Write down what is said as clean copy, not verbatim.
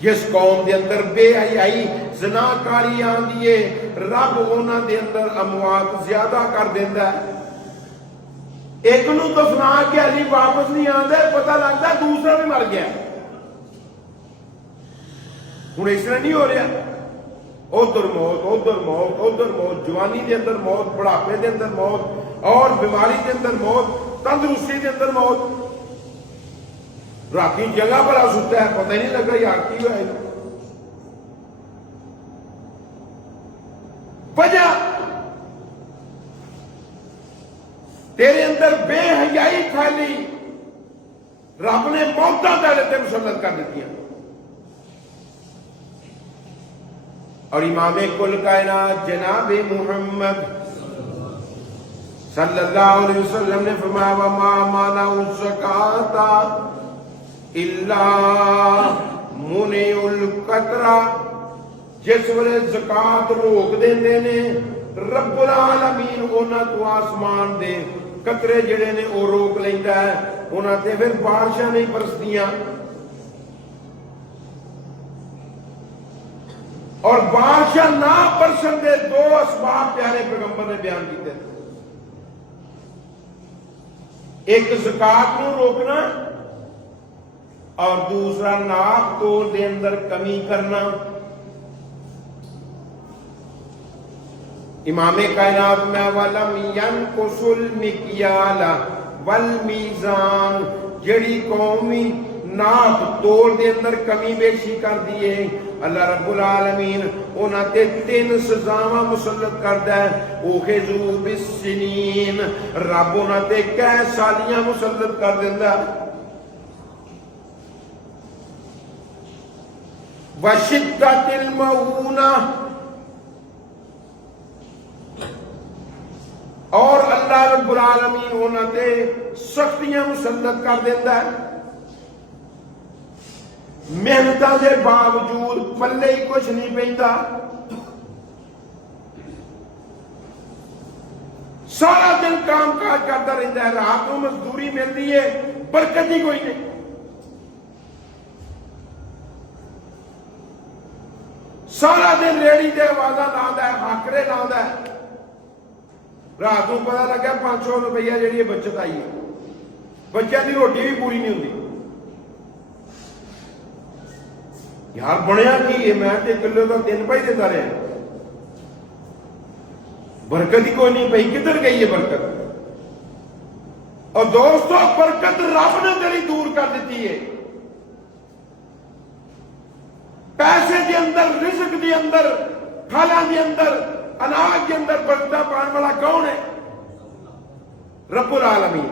جس قوم دے اندر بے حیائی زناکاری آندی ہے رب انہاں دے اندر اموات زیادہ کر دیندا ہے. ایک نو دفنا کے علی واپس نہیں آندا پتہ لگتا دوسرا بھی مر گیا. ہوں اس طرح نہیں ہو رہا ادھر موت ادھر موت ادھر موت جوانی دے اندر موت بڑھاپے دے اندر موت اور بیماری دے اندر موت تندرستی دے اندر موت. راتی جگہ پر آ ستا ہے پتہ نہیں لگا یار کی ہوا ہے. وجہ تیرے اندر بے حیائی پھیلی رب نے موتاں تے مسلط کر دیتی ہیں. اور امام کل کائنات جناب محمد صلی اللہ علیہ وسلم نے فرمایا وما مانع الزکاۃ الا منع القطرہ. جس ویلے زکات روک دیندے نے رب العالمین انہاں تو آسمان دے قطرے جڑے نے وہ روک لیندا ہے انہاں تے پھر بارشاں نہیں برسدیاں. اور بارشاں نہ برسن دے دو اسباب پیارے پیغمبر نے بیان کیتے. ایک زکات نو روکنا اور دوسرا ناک توڑ دے اندر کمی کرنا. امام کائنات میں وَلَمْ يَنْقُصُ الْمِكْيَالَ وَالْمِيزَانَ جڑی قومی ناک توڑ دے اندر کمی بیشی کر دیے اللہ رب العالمین انہاں تے 3 سزاواں مسلط کردا ہے. اوخذوا بالسنین رب انہاں تے قید سالیاں مسلط کر دیندا ہے. وشدت المؤونہ اور اللہ رب العالمین انہاں تے سختیاں مسلط کر دیندا ہے. محنتاں دے باوجود پلے ہی کچھ نہیں پیندا. سارا دن کام کاج کرتا رہتا ہے رات کو مزدوری ملتی ہے برکت ہی کوئی نہیں. سارا دن ریڑی دے آوازاں لاتا ہے ہاکرے لاتا ہے رات کو پتا لگا 500 روپیہ جیڑی بچت آئی ہے. بچوں کی روٹی بھی پوری نہیں ہوتی. یار بنیا کی ہے میں کلو کا 3 پائی دیتا رہا برکت ہی کوئی نہیں پئی. کدھر گئی ہے برکت؟ اور دوستو برکت رب نے تیری دور کر دیتی ہے. پیسے کے اندر رزق کے اندر کھانا کے اندر اناج کے اندر برکت پان والا کون ہے؟ رب العالمین.